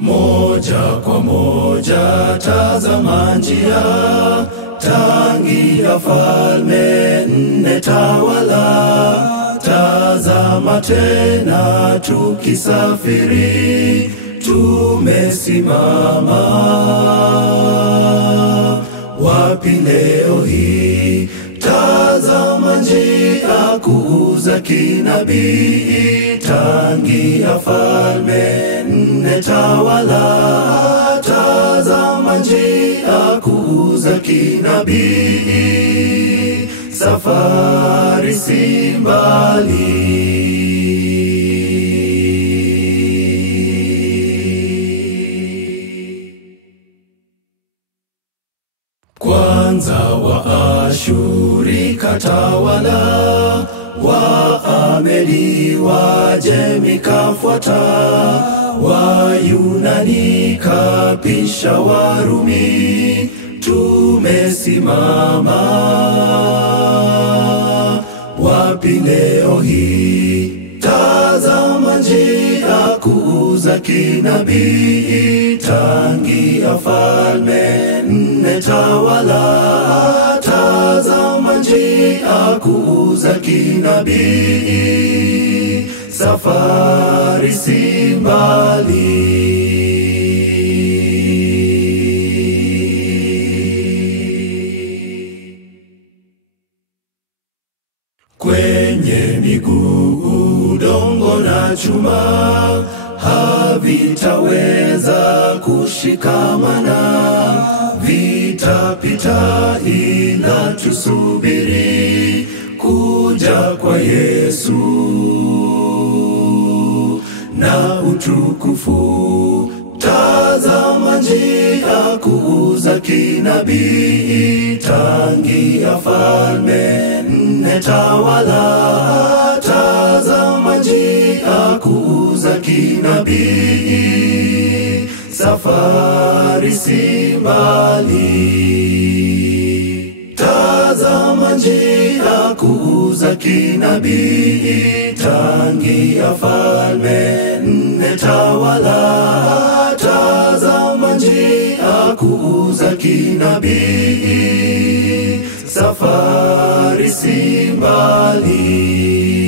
Moja kwa moja tazama njia, tangia falme nne tawala. Tazama tena tukisafiri, tumesimama wapi leo hii? Tazama njia kuu za kinabii, tangia falme nne tawala. Tazama njia kuu za kinabii, safari si mbali. Kwanza Waashuri katawala, Waamedi Wajemi kafuata, Wayunani kapisha Warumi. Tumesimama wapi leo hii? Tazama njia kuu za kinabii, tangia falme nne tawala. Tazama njia kuu za kinabii, safari si mbali. Kwenye miguu udongo na chuma havitaweza kushikamana. Vitapita ila tusubiri kuja kwa Yesu na utukufu. Tazama njia kuu za kinabii, tangia falme nne tawala. Tazama njia kuu za kinabii, safari si mbali. Tazama njia kuu za kinabii, tangia falme nne tawala. Tazama njia kuu za kinabii, safari si mbali.